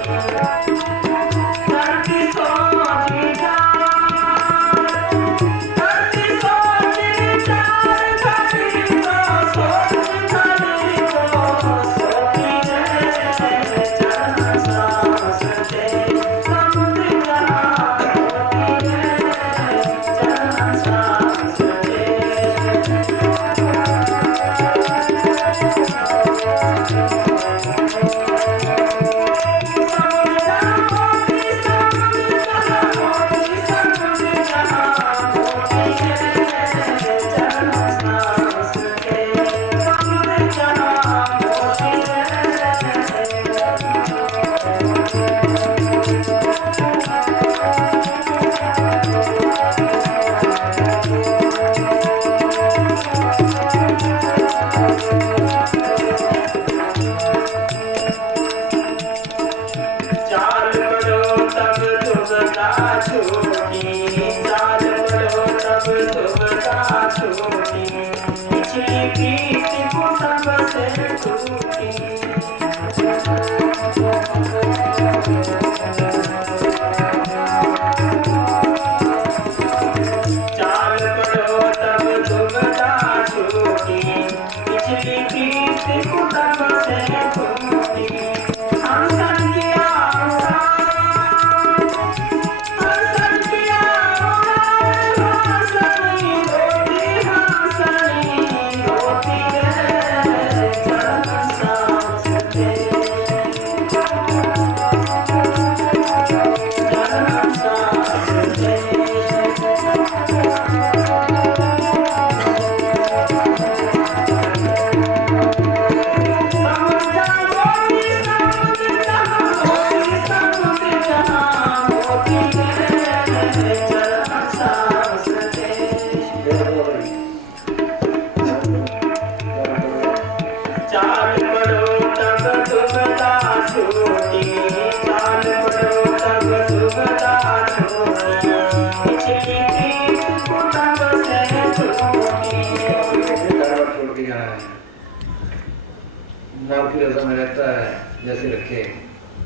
करता है जैसे रखे,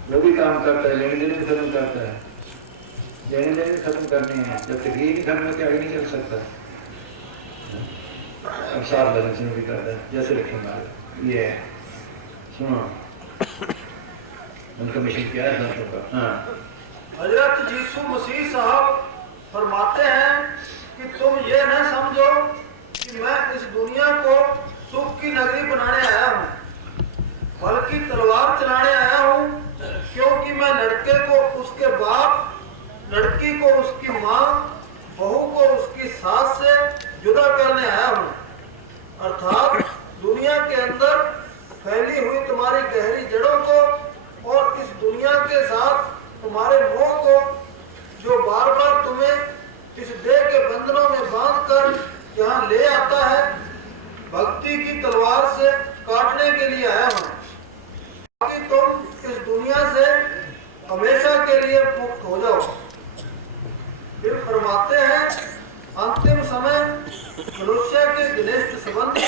वो भी काम करता है, लेने देने भी खत्म करता है, लेने देने भी खत्म करने हैं। जब तक ये नहीं खत्म होते आगे नहीं चल सकता। अब साफ बैलेंसिंग भी करता है जैसे रखे मारे। ये है, सुनो उनका मिशन क्या है संतों का। हाँ, हजरत यीशु मसीह साहब फरमाते हैं कि तुम ये न समझो कि मैं इस दुनिया को सुख की नगरी बनाने आया हूँ, बल्कि तलवार चलाने आया हूँ, क्योंकि मैं लड़के को उसके बाप, लड़की को उसकी माँ, बहू को उसकी सास से जुदा करने आया हूँ। अर्थात दुनिया के अंदर फैली हुई तुम्हारी गहरी जड़ों को और इस दुनिया के साथ तुम्हारे मोह को, जो बार बार तुम्हें इस देह के बंधनों में बांधकर यहाँ ले आता है, भक्ति की तलवार से काटने के लिए आया हूँ, ताकि तुम इस दुनिया से हमेशा के लिए मुक्त हो जाओ। फिर फरमाते हैं, अंतिम समय मनुष्य के घनिष्ठ संबंधी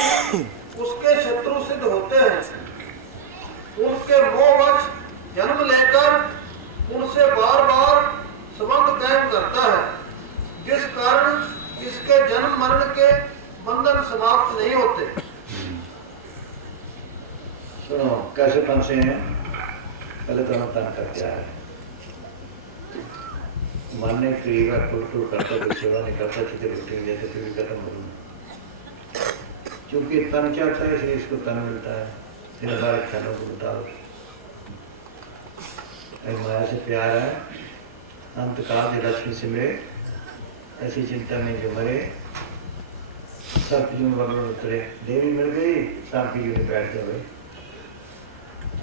उसके शत्रु सिद्ध होते हैं, उनके मोहवश जन्म लेकर उनसे बार बार संबंध कायम करता है, जिस कारण इसके जन्म मरण के बंधन समाप्त नहीं होते। सुनो कैसे फंसे हैं। पहले तो हम तन कर क्या है, मानने क्रिएगा फुल करता, कोई सेवा नहीं करता, चित्र उठेंगे जैसे फिर भी खत्म करूँ। क्योंकि तन चाहता है इसलिए इसको तन मिलता है। फिर हमारे ख्यालों को बताओ, माया से प्यार है, अंत काल में लक्ष्मी से मिले, ऐसी चिंता में जो मरे, सब जीवन बगल उतरे। देवी मिल गई, सांप की यूं बैठ जाए।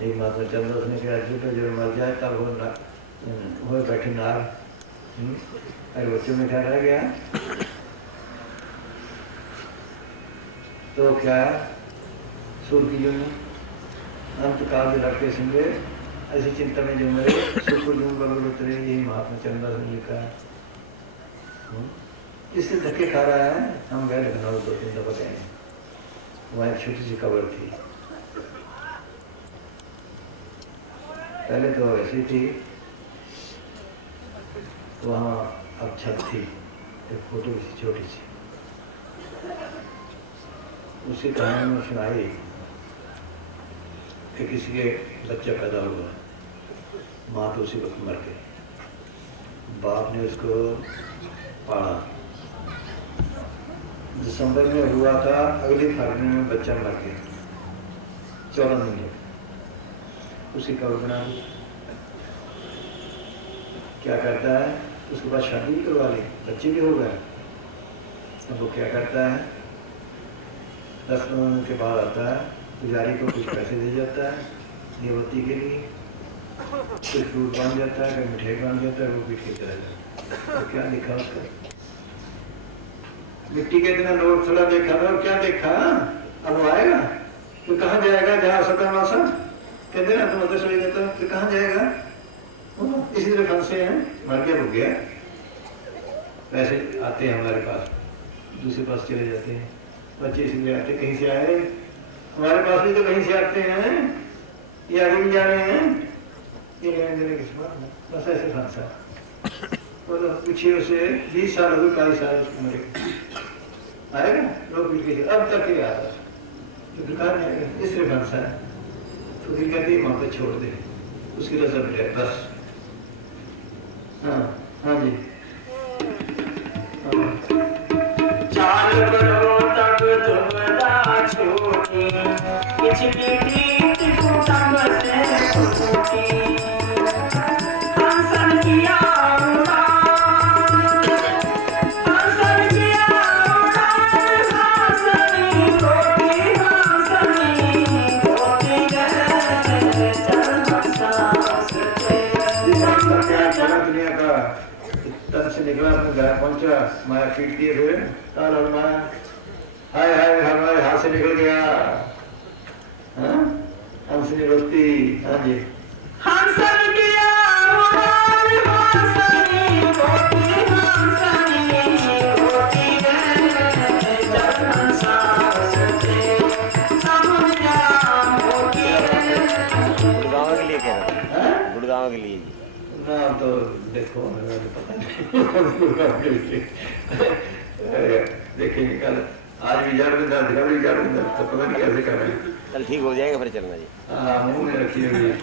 एक महात्मा चंद्रदास ने कहा, जो मर जाए तब वो बैठी नार, अरे बच्चों में क्या रह गया तो क्या सुर की यूं अंत काल में लड़के सिंगे, ऐसी चिंता में जो मरे, सुख यूं बगल उतरे। यही महात्मा चंद्रदास ने लिखा है। इससे धक्के खा रहा है। हम गए लखनऊ 2-3 दफा गए, वहाँ एक छोटी सी कब्र थी। पहले तो ऐसी थी, तो वहाँ अब छत थी, एक फोटो सी छोटी सी। उसी कहानी में सुनाई कि किसी के बच्चा पैदा हुआ, माँ तो उसी वक्त मर गई, बाप ने उसको पाला। दिसंबर में हुआ था, अगले फरवरी में बच्चा मर गया, 14 महीने। उसी कब्र बना दी। क्या करता है, उसके बाद शादी भी करवा ली, बच्चे भी हो गए। अब वो क्या करता है, 10 दिन के बाद आता है, पुजारी को कुछ पैसे दे जाता है देवती के लिए, कुछ फ्रूट बांध जाता है, कहीं मिठाई बांध जाता है, वो भी ठीक रहेगा। तो क्या लिखा उसका, मिट्टी के इतना नोट थोड़ा देखा था, क्या देखा, अब वो आएगा तो कहाँ जाएगा, जहाँ सता मासा कहते ना, तुम तो सही देता तो कहाँ जाएगा। इसी तरह फंसे हैं, मर गया हो गया। पैसे आते हैं हमारे पास, दूसरे पास चले जाते हैं। बच्चे इसलिए आते, कहीं से आए, हमारे पास भी तो कहीं से आते हैं, ये आगे भी जा रहे हैं, ये लेने देने किस बात में, बस ऐसे फंसा। बोलो पूछिए उसे, 20 साल हो गए, 22 साल उसको मरे, आएगा लोग भी, अब तक ही आ रहा तो दुकान है, इसलिए फंसा है। तो फिर कहते वहाँ पे छोड़ दे, उसकी रजा मिले बस। हाँ हाँ जी, चाल करो तक दुबदा छूटी, किछ भी प्रीत कुटुंब से छूटी। हंसन किया उड़ान, हंसन किया उड़ान, हंसनी कोटि, हंसनी कोटि गए, चल सांस दे। दुनिया का तन से निकला, अपने घर पहुंचा, माया पीट दिए, फिर ताला माया, हाय हाय हमारे हाथ से निकल गया। हाँ हंसनी रोती, हाँ जी, हंसन किया उड़ान, हंसनी कोटि, हंसनी कोटि गए, चल सांस दे। समुद्रा मोती चुनाव के लिए जी। ना तो देखो मेरा तो पता नहीं देखेंगे कल। आज भी जड़ में दर्द, कल भी जड़ में दर्द, तो पता नहीं कैसे कर रहे हैं। कल ठीक हो जाएगा फिर चलना जी। हाँ, मुंह में रखी हुई है।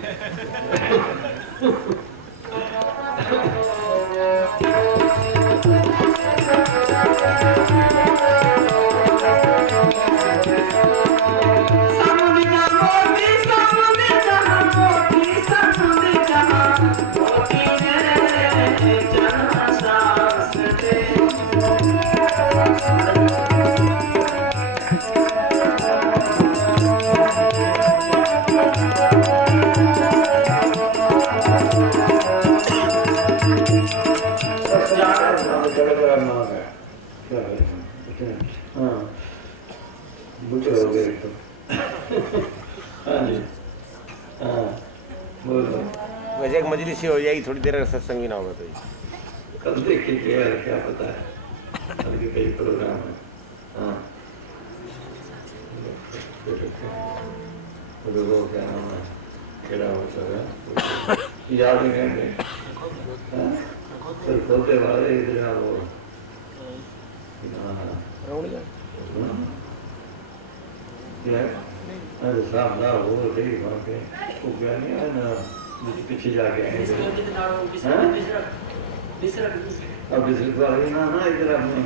समुद्र का मोती समुद्र जहां मोती समुद्र जहां मोती है जहां सांस दे हाँ, बुढ़े हो गए तो। हाँ जी, हाँ, बोलो। वैसे एक मजलिस ही हो जाएगी, थोड़ी देर अगर सत्संग भी ना होगा तो जी। कल देखेंगे यार, क्या पता है, कल के कई प्रोग्राम है। हाँ, लोगों क्या नाम है, केड़ा हो सका, याद नहीं रहेंगे। हाँ, तो खोलते वाले इधर आ वो। अरे साहब ना वो रही वहाँ पे वो क्या नहीं है ना, पीछे जाके आए अब बिजली वाले ना ना इधर अपने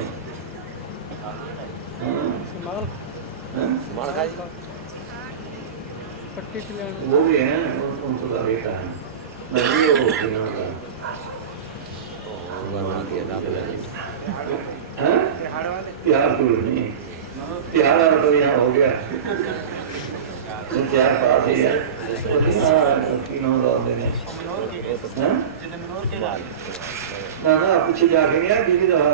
मार खा जी। वो भी है उनको का बेटा है मैं भी वो ना का तिहाड़ तो नहीं, तिहाड़ तो यहाँ हो गया, तिहाड़ पास ही है, ना ना पीछे जाके नहीं बीवी दफा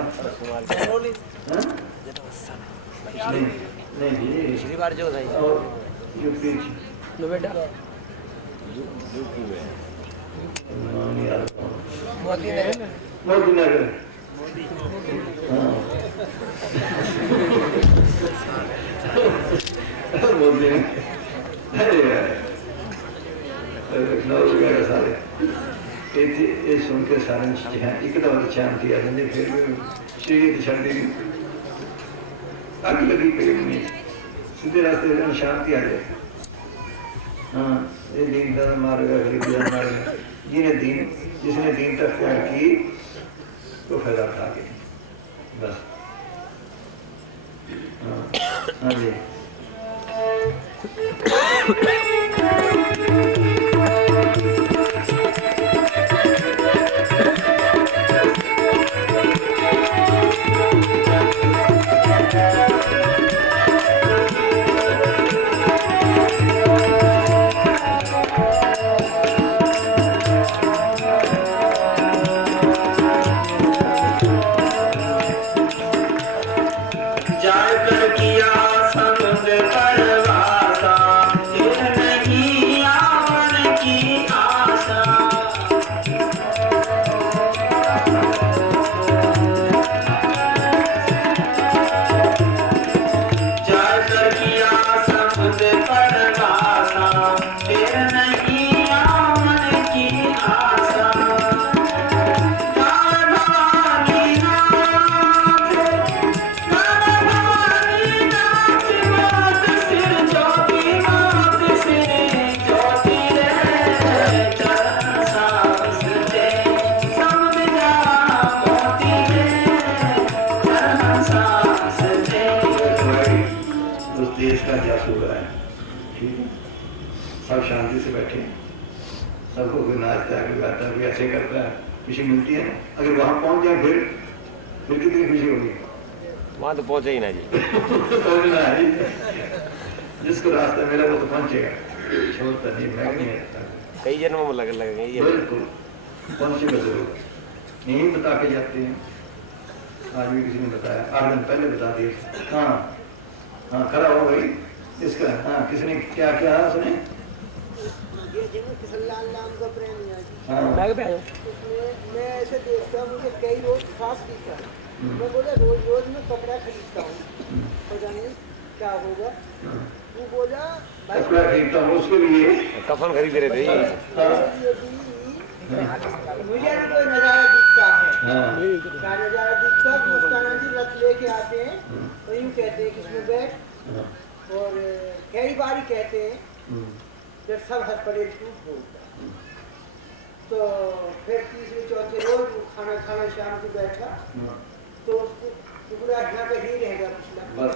नहीं जी पिछली बार जो था यूपी बेटा मोदी नगर मोदी सारे ये सुन के सारे एक दफा शांति आ जाती फिर शरीर छड़ी अग लगी पेट में सीधे रास्ते शांति आ जाए। हाँ ये दीन का मारेगा गरीब मारेगा जिसने दीन तक प्यार की तो फायदा उठा के बस। हाँ जी सब शांति से बैठे सबको कोई नाचता है कोई गाता है कोई ऐसे करता है खुशी मिलती है। अगर वहां पहुंच जाए फिर कितनी खुशी होगी। वहां तो पहुंचे ही ना जी पहुंचना है जिसको रास्ता मिला वो तो पहुंचेगा, छोड़ता नहीं मैं नहीं रहता। कई जन्मों में लग गए ये बिल्कुल पहुंचेगा जरूर। यही बता के जाते हैं, आज भी किसी ने बताया 8 दिन पहले बता दिए। हाँ हाँ खड़ा हो गई इसका। हाँ किसने क्या क्या सुने हाँ मैं ऐसे देखता हूँ मुझे कई रोज खास दिखता है। मैं बोला रोज मैं कपड़ा खरीदता हूँ पता नहीं क्या होगा। वो बोला कपड़ा खरीदता हूँ उसके लिए कफन खरीद रहे थे यदि मुझे भी कोई नजारा दिखता है, हाँ क्या नजारा दिखता है, मुस्काना जी रथ लेके आते हैं, तो यूँ कहते हैं कि इसमें बैठ, हाँ और कई बार ही कहते हैं हम्म, जब सब हंस पड़े टूट बोलता है। तो फिर तीसरे चौथे रोज वो खाना खाना शाम को बैठा, हाँ, तो उसको टुकड़ा यहाँ पे ही रहेगा पिछला बस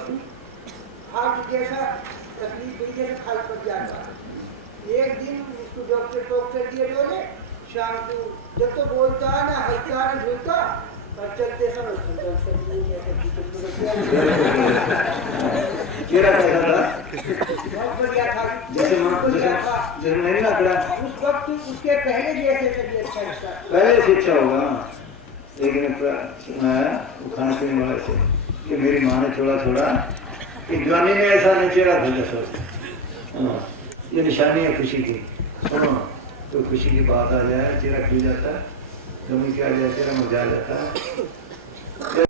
हाथ जैसा तकलीफ हुई जैसे खाल पर जाता। एक दिन उसको डॉक्टर दिए बोले शाम को जब तो बोलता है ना हल्का ना झुकता और चलते समय चेहरा कैसा था? बहुत बढ़िया था, जैसे बहुत बढ़िया था। जैसे नहीं ना पड़ा उस वक्त उसके पहले जैसे तबीयत अच्छा था। पहले से अच्छा होगा, लेकिन सुना है वो खाने पीने वाले से कि मेरी माँ ने छोड़ा छोड़ा कि जवानी में ऐसा नहीं चेहरा था जैसा। हाँ, ये निशानी है खुशी की। सुनो तो खुशी की बात आ जाए चेहरा खिल जाता है, गमी की आ जाए चेहरा मुरझा जाता है।